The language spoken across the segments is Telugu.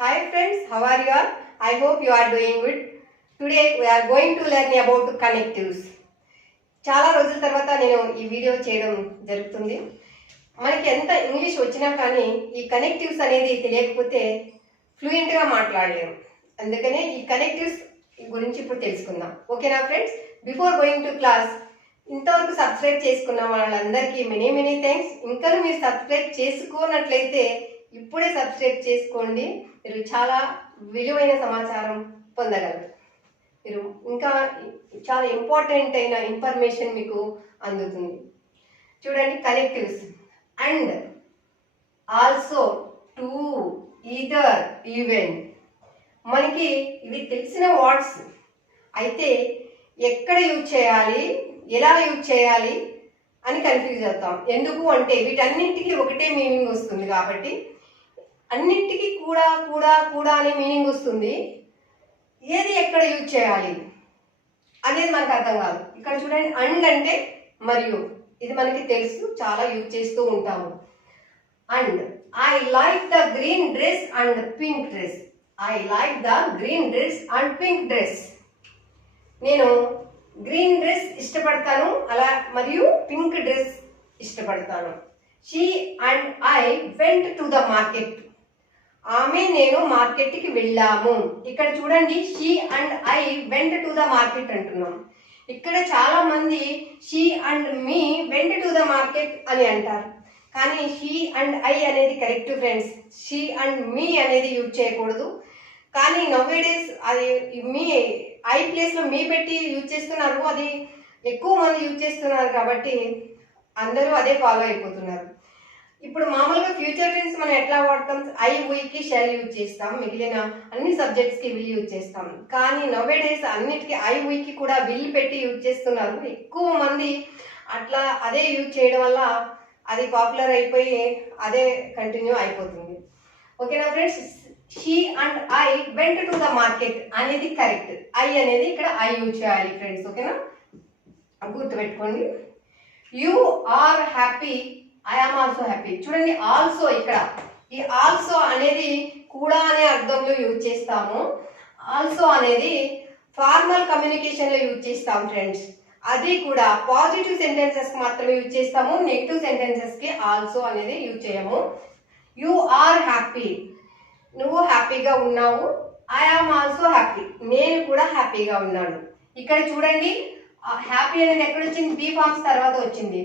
Hi friends, how are you all? I hope you are doing good. Today we are going to learn about connectives. చాలా రోజుల తర్వాత నేను ఈ వీడియో చేయడం జరుగుతుంది. మనకి ఎంత ఇంగ్లీష్ వచ్చినా కానీ ఈ కనెక్టివ్స్ అనేది తెలియకపోతే ఫ్లూయెంట్గా మాట్లాడలేము. అందుకనే ఈ కనెక్టివ్స్ గురించి ఇప్పుడు తెలుసుకుందాం. ఓకేనా friends? Before going to class ఇంతవరకు సబ్స్క్రైబ్ చేసుకున్న వాళ్ళందరికీ మెనీ థ్యాంక్స్. ఇంకా మీరు సబ్స్క్రైబ్ చేసుకోనట్లయితే ఇప్పుడే సబ్స్క్రైబ్ చేసుకోండి. మీరు చాలా విలువైన సమాచారం పొందగలరు. మీరు ఇంకా చాలా ఇంపార్టెంట్ అయిన ఇన్ఫర్మేషన్ మీకు అందుతుంది. చూడండి, connectives and, also, to, either, even. మనకి ఇవి తెలిసిన వర్డ్స్ అయితే ఎక్కడ యూజ్ చేయాలి, ఎలా యూజ్ చేయాలి అని కన్ఫ్యూజ్ అవుతాం. ఎందుకు అంటే వీటన్నింటికి ఒకటే మీనింగ్ వస్తుంది కాబట్టి, అన్నింటికి కూడా కూడా కూడా అనే మీనింగ్ వస్తుంది. ఏది ఎక్కడ యూజ్ చేయాలి అనేది మనకు అర్థం కాదు. ఇక్కడ చూడండి, అండ్ అంటే మరియు, ఇది మనకి తెలుసు, చాలా యూజ్ చేస్తూ ఉంటాము. And I like the green dress and pink dress. I like the green dress and pink dress. నేను గ్రీన్ డ్రెస్ ఇష్టపడతాను, అలా మరియు పింక్ డ్రెస్ ఇష్టపడతాను. She and I went to the market. ఆమె నేను మార్కెట్కి వెళ్ళాము. ఇక్కడ చూడండి, she and I went to the market అంటున్నాం. ఇక్కడ చాలా మంది she and me vent to the market అని అంటారు. కానీ షీ అండ్ ఐ అనేది కరెక్ట్ ఫ్రెండ్స్. షీ అండ్ మీ అనేది యూజ్ చేయకూడదు. కానీ నౌవేడేస్ అది మీ ఐ ప్లేస్లో మీ పెట్టి యూజ్ చేస్తున్నారు. అది ఎక్కువ మంది యూజ్ చేస్తున్నారు కాబట్టి అందరూ అదే ఫాలో అయిపోతున్నారు. ఇప్పుడు మామూలుగా ఫ్యూచర్ టెన్స్ మనం ఎట్లా వాడతాం? ఐ, వీకి షెల్ యూజ్ చేస్తాం. మిగిలిన అన్ని సబ్జెక్ట్స్కి విల్ యూజ్ చేస్తాం. కానీ నౌవేడేస్ అన్నిటికీ ఐ, వీకి కూడా విల్ పెట్టి యూజ్ చేస్తున్నారు. ఎక్కువ మంది అట్లా అదే యూజ్ చేయడం వల్ల అది పాపులర్ అయిపోయి అదే కంటిన్యూ అయిపోతుంది. ఓకేనా friends? She and I went to the market అనేది కరెక్ట్. ఐ అనేది ఇక్కడ ఐ యూజ్ చేయాలి ఫ్రెండ్స్. ఓకేనా? గుర్తుపెట్టుకోండి. You are happy, I am also happy. చూడండి, ఆల్సో, ఇక్కడ ఈ ఆల్సో అనేది కూడా అనే అర్థంలో యూజ్ చేస్తాము. ఆల్సో అనేది ఫార్మల్ కమ్యూనికేషన్లో యూజ్ చేస్తాం ఫ్రెండ్స్. అది కూడా పాజిటివ్ సెంటెన్సెస్ మాత్రమే యూజ్ చేస్తాము. నెగిటివ్ సెంటెన్సెస్కి ఆల్సో అనేది యూజ్ చేయము. యు ఆర్ హ్యాపీ, నువ్వు హ్యాపీగా ఉన్నావు. ఐ ఆమ్ ఆల్సో హ్యాపీ, నేను కూడా హ్యాపీగా ఉన్నాను. ఇక్కడ చూడండి, హ్యాపీ అనేది ఎక్కడ వచ్చింది? బీ ఫార్మ్స్ తర్వాత వచ్చింది.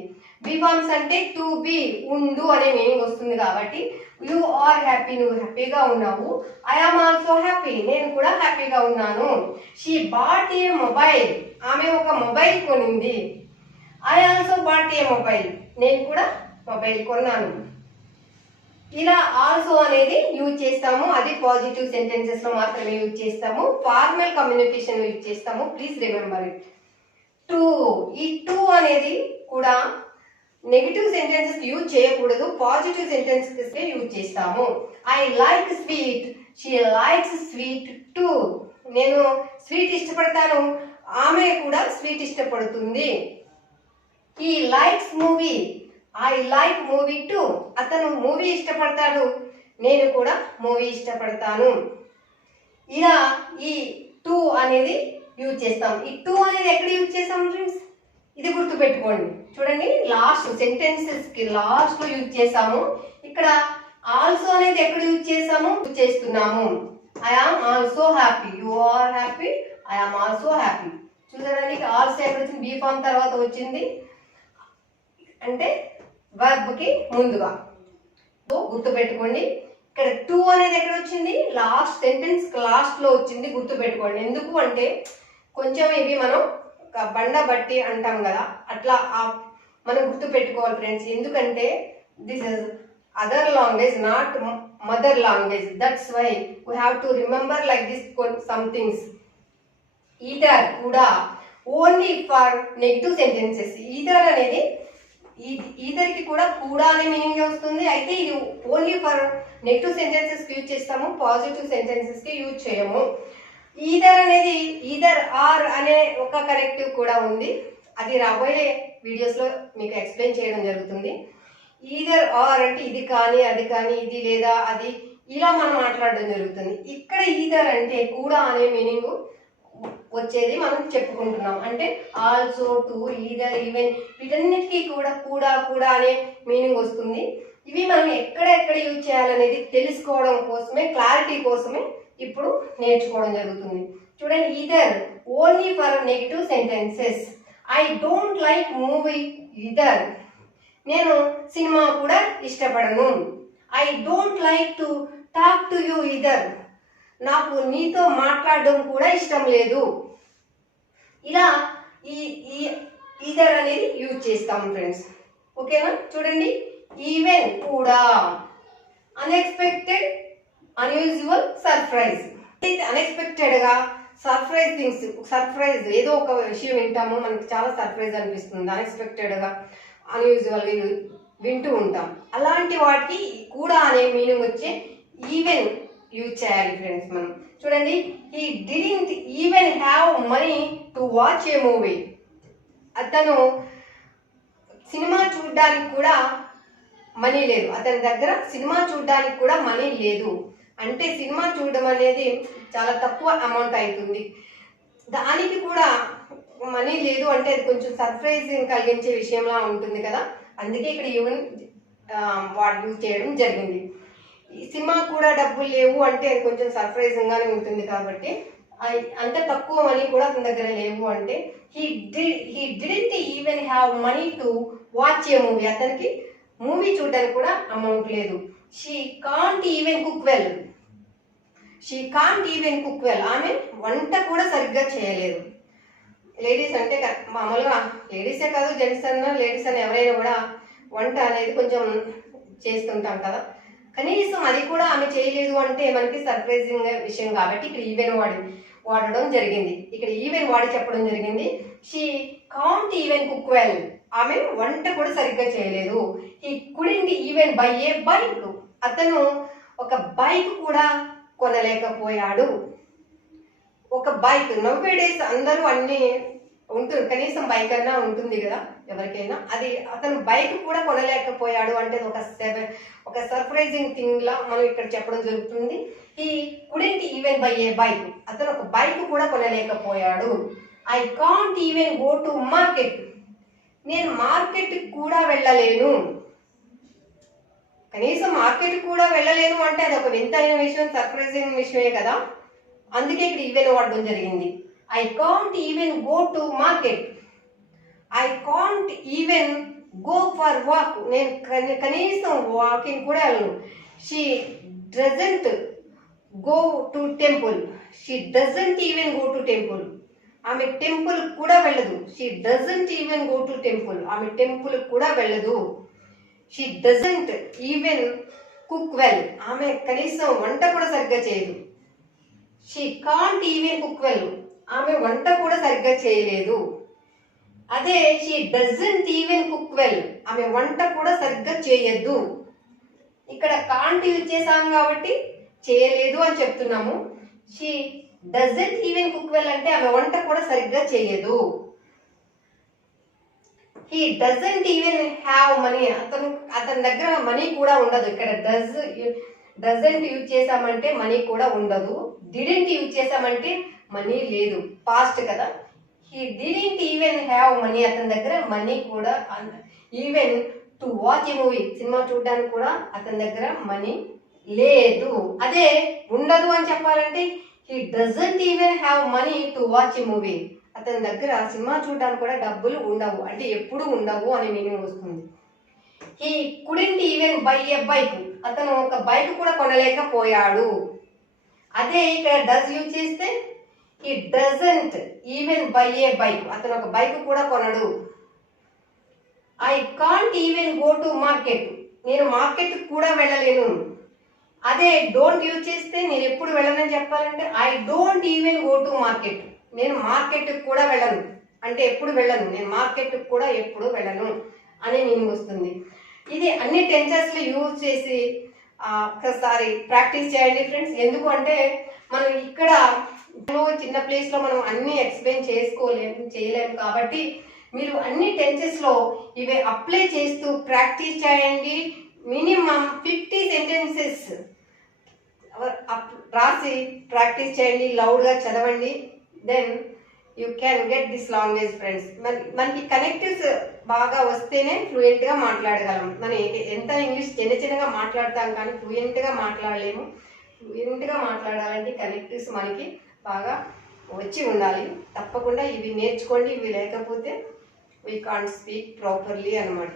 బీ ఫార్మ్స్ అంటే టు బి, ఉండు అనే మీనింగ్ వస్తుంది కాబట్టి యు ఆర్ హ్యాపీ, నువ్వు హ్యాపీగా ఉన్నావు. ఐ ఆమ్ ఆల్సో హ్యాపీ, నేను కూడా హ్యాపీగా ఉన్నాను. షీ బాట్ ఏ మొబైల్, ఆమె ఒక మొబైల్ కొనింది. I also bought a mobile, నేను కూడా మొబైల్ కొన్నాను. ఇలా ఆల్సో అనేది యూజ్ చేస్తాము. అది పాజిటివ్ సెంటెన్సెస్ లో మాత్రమే యూజ్ చేస్తాము. ఫార్మల్ కమ్యూనికేషన్ లో యూజ్ చేస్తాము. Please remember it. టు, ఈ టు అనేది కూడా నెగిటివ్ సెంటెన్సెస్ యూజ్ చేయకూడదు. పాజిటివ్ సెంటెన్సెస్ యూజ్ చేస్తాము. I like sweet, she likes sweet to. నేను స్వీట్ ఇష్టపడతాను, ఆమె కూడా స్వీట్ ఇష్టపడుతుంది. He likes movie, I like movie to. అతను మూవీ ఇష్టపడతాడు, నేను కూడా మూవీ ఇష్టపడతాను. ఇలా ఈ టు అనేది యూజ్ చేస్తాం. ఈ టు అనేది ఎక్కడ యూజ్ చేస్తాం ఫ్రెండ్స్? ఇది గుర్తుపెట్టుకోండి. చూడండి, లాస్ట్ సెంటెన్సెస్కి లాస్ట్లో యూజ్ చేసాము. ఇక్కడ ఆల్సో అనేది ఎక్కడ యూజ్ చేసాము? యూజ్ చేస్తున్నాము. I am also happy, you are happy, I am also happy. చూసారండి, ఆల్సో ఎక్కడ వచ్చింది? బీ ఫార్మ్ తర్వాత వచ్చింది, అంటే వర్బ్కి ముందుగా. గుర్తుపెట్టుకోండి. ఇక్కడ టు అనేది ఎక్కడ వచ్చింది? లాస్ట్ సెంటెన్స్ లాస్ట్లో వచ్చింది. గుర్తుపెట్టుకోండి. ఎందుకు అంటే కొంచెం ఇవి మనం బండ బట్టి అంటాం కదా, అట్లా మనం గుర్తుపెట్టుకోవాలి ఫ్రెండ్స్. ఎందుకంటే this is other language, not mother language. That's why we have to remember like this some things. Either కూడా only for negative sentences. Either అనేది ఈదర్కి కూడా అనే మీనింగ్ వస్తుంది. అయితే ఇది ఓన్లీ ఫర్ నెగిటివ్ సెంటెన్సెస్కి యూజ్ చేస్తాము, పాజిటివ్ సెంటెన్సెస్కి యూజ్ చేయము. ఈదర్ అనేది ఈదర్ ఆర్ అనే ఒక కనెక్టివ్ కూడా ఉంది. అది రాబోయే వీడియోస్లో మీకు ఎక్స్ప్లెయిన్ చేయడం జరుగుతుంది. ఈదర్ ఆర్ అంటే ఇది కానీ, అది కానీ, ఇది లేదా అది, ఇలా మనం మాట్లాడడం జరుగుతుంది. ఇక్కడ ఈదర్ అంటే కూడా అనే మీనింగ్ వచ్చేది మనం చెప్పుకుంటున్నాం. అంటే ఆల్సో, టు, ఈదర్, ఈవెన్ వీటన్నిటికీ కూడా కూడా కూడా అనే మీనింగ్ వస్తుంది. ఇవి మనం ఎక్కడ యూజ్ చేయాలనేది తెలుసుకోవడం కోసమే, క్లారిటీ కోసమే ఇప్పుడు నేర్చుకోవడం జరుగుతుంది. చూడండి, either only for negative sentences. I don't like movie either. నేను సినిమా కూడా ఇష్టపడను. I don't like to talk to you either. నాకు నీతో మాట్లాడడం కూడా ఇష్టం లేదు. ఇలా ఈదర్ అనేది యూజ్ చేస్తాం ఫ్రెండ్స్. ఓకేనా? చూడండి, ఈవెన్ కూడా, అన్ఎక్స్పెక్టెడ్, అన్యూజువల్, సర్ప్రైజ్. అన్ఎక్స్పెక్టెడ్ గా సర్ప్రైజ్ థింగ్స్, సర్ప్రైజ్ ఏదో ఒక విషయం వింటాము, మనకి చాలా సర్ప్రైజ్ అనిపిస్తుంది. అన్ఎక్స్పెక్టెడ్ గా, అన్యూజువల్ గా వింటూ ఉంటాం. అలాంటి వాటికి కూడా అనే మీనింగ్ వచ్చే ఈవెన్ యూజ్ చేయాలి ఫ్రెండ్స్ మనం. చూడండి, he didn't even have money to watch A movie. అతను సినిమా చూడడానికి కూడా మనీ లేదు. అతని దగ్గర సినిమా చూడడానికి కూడా మనీ లేదు. అంటే సినిమా చూడడం అనేది చాలా తక్కువ అమౌంట్ అవుతుంది, దానికి కూడా మనీ లేదు అంటే అది కొంచెం సర్ప్రైజింగ్ కలిగించే విషయంలా ఉంటుంది కదా. అందుకే ఇక్కడ ఈవెన్ వాడు యూజ్ చేయడం జరిగింది. ఈ సినిమా కూడా డబ్బులు లేవు అంటే అది కొంచెం సర్ప్రైజింగ్ గానే ఉంటుంది. కాబట్టి అంత తక్కువ మనీ కూడా అతని దగ్గర లేవు అంటే he didn't even have money to watch A movie. అతనికి మూవీ చూడడానికి కూడా అమౌంట్ లేదు. She can't even cook well. She can't even cook well. ఆమె వంట కూడా సరిగ్గా చేయలేదు. లేడీస్ అంటే మామూలుగా లేడీసే కాదు, జెంట్స్ అన్నా, లేడీస్ అని ఎవరైనా కూడా వంట అనేది కొంచెం చేస్తుంటాం కదా. కనీసం అది కూడా ఆమె చేయలేదు అంటే మనకి సర్ప్రైజింగ్ విషయం. కాబట్టి ఇక్కడ ఈవెన్ వాడడం జరిగింది. ఇక్కడ ఈవెన్ వాడి చెప్పడం జరిగింది. She can't even cook well. ఆమె వంట కూడా సరిగ్గా చేయలేదు. He couldn't even buy a bike. అతను ఒక బైక్ కూడా కొనలేకపోయాడు. ఒక బైక్, నవ్వే డేస్ అందరూ అన్ని ఉంటుంది, కనీసం బైక్ అన్నా ఉంటుంది కదా ఎవరికైనా. అది అతను బైక్ కూడా కొనలేకపోయాడు అంటే ఒక సర్ప్రైజింగ్ థింగ్ లా మనం ఇక్కడ చెప్పడం జరుగుతుంది. ఈ couldn't even buy a bike. అతను ఒక బైక్ కూడా కొనలేకపోయాడు. I can't even go to market. నేను మార్కెట్ కూడా వెళ్ళలేను. కనీసం మార్కెట్ కూడా వెళ్ళలేను అంటే అది ఒక వింతైన విషయం, సర్ప్రైజింగ్ విషయమే కదా. అందుకే ఇక్కడ ఈవెన్ వాడడం జరిగింది. I can't even go to market. I can't even go for walk. నేను కనీసం వాకింగ్ కూడా వెళ్ళను. She doesn't go to temple. She doesn't even go to temple. ఆమె టెంపుల్ కూడా వెళ్ళదు. She doesn't even go to temple. ఆమె టెంపుల్ కూడా వెళ్ళదు. She doesn't even cook well. ఆమె కనీసం వంట కూడా సరిగ్గా చేయదు. She can't even cook well. ఆమె వంట కూడా సరిగ్గా చేయలేదు. అదే she doesn't even cook well. ఆమె వంట కూడా సరిగ్గా చేయొద్దు. ఇక్కడ కాంట్ యూజ్ చేసాము కాబట్టి చేయలేదు అని చెప్తున్నాము. She doesn't even cook well అంటే ఆమె వంట కూడా సరిగ్గా చేయదు. He doesn't even have money. అతని దగ్గర మనీ కూడా ఉండదు. ఇక్కడ డజంట్ యూజ్ చేసామంటే మనీ కూడా ఉండదు. డిడెంట్ యూజ్ చేసామంటే మనీ లేదు, పాస్ట్ కదా. He didn't even have money. అతని దగ్గర మనీ కూడా, even to watch A movie, cinema చూడడానికి కూడా అతని దగ్గర మనీ లేదు. అదే ఉండదు అని చెప్పాలంటే he doesn't even have money to watch A movie. అతని దగ్గర సినిమా చూడడానికి కూడా డబ్బులు ఉండవు అంటే ఎప్పుడు ఉండవు అనే మీనింగ్ వస్తుంది. He couldn't even buy a bike. అతను ఒక బైక్ కూడా కొనలేకపోయాడు. అదే ఇక్కడ డస్ యూజ్ చేస్తే he doesn't even buy a bike. అతను ఒక బైక్ కూడా కొనడు. I can't even go to market. నేను మార్కెట్ కూడా వెళ్ళలేను. అదే డోంట్ యూజ్ చేస్తే నేను ఎప్పుడు వెళ్ళనని చెప్పాలంటే I don't even go to market. నేను మార్కెట్ కూడా వెళ్ళను అంటే ఎప్పుడు వెళ్ళను, నేను మార్కెట్ కూడా ఎప్పుడు వెళ్ళను అనే మీనింగ్ వస్తుంది. ఇది అన్ని టెన్సెస్ లో యూజ్ చేసి ఒకసారి ప్రాక్టీస్ చేయండి ఫ్రెండ్స్. ఎందుకు అంటే మనం ఇక్కడ చిన్న ప్లేస్ లో మనం అన్ని ఎక్స్ప్లెయిన్ చేయలేము కాబట్టి మీరు అన్ని టెన్సెస్ లో ఇవి అప్లై చేస్తూ ప్రాక్టీస్ చేయండి. మినిమం 50 సెంటెన్సెస్ రాసి ప్రాక్టీస్ చేయండి, లౌడ్గా చదవండి. Then you can get this language friends. మనకి కనెక్టివ్స్ బాగా వస్తేనే ఫ్లూయెంట్గా మాట్లాడగలం. మనం ఎంత ఇంగ్లీష్ చిన్నగా మాట్లాడతాం కానీ ఫ్లూయెంట్గా మాట్లాడలేము. ఫ్లూయెంట్గా మాట్లాడాలంటే కనెక్టివ్స్ మనకి బాగా వచ్చి ఉండాలి. తప్పకుండా ఇవి నేర్చుకోండి. ఇవి లేకపోతే వీ కాంట్ స్పీక్ ప్రాపర్లీ అనమాట.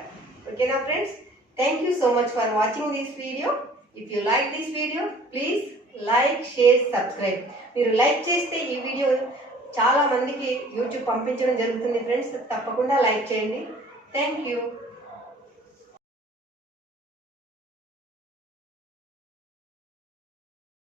ఓకేనా friends? Thank you so much for watching this video. If you like this video please like, share, subscribe. మీరు లైక్ చేస్తే ఈ వీడియో చాలా మందికి యూట్యూబ్ పంపించడం జరుగుతుంది ఫ్రెండ్స్. తప్పకుండా లైక్ చేయండి. Thank you.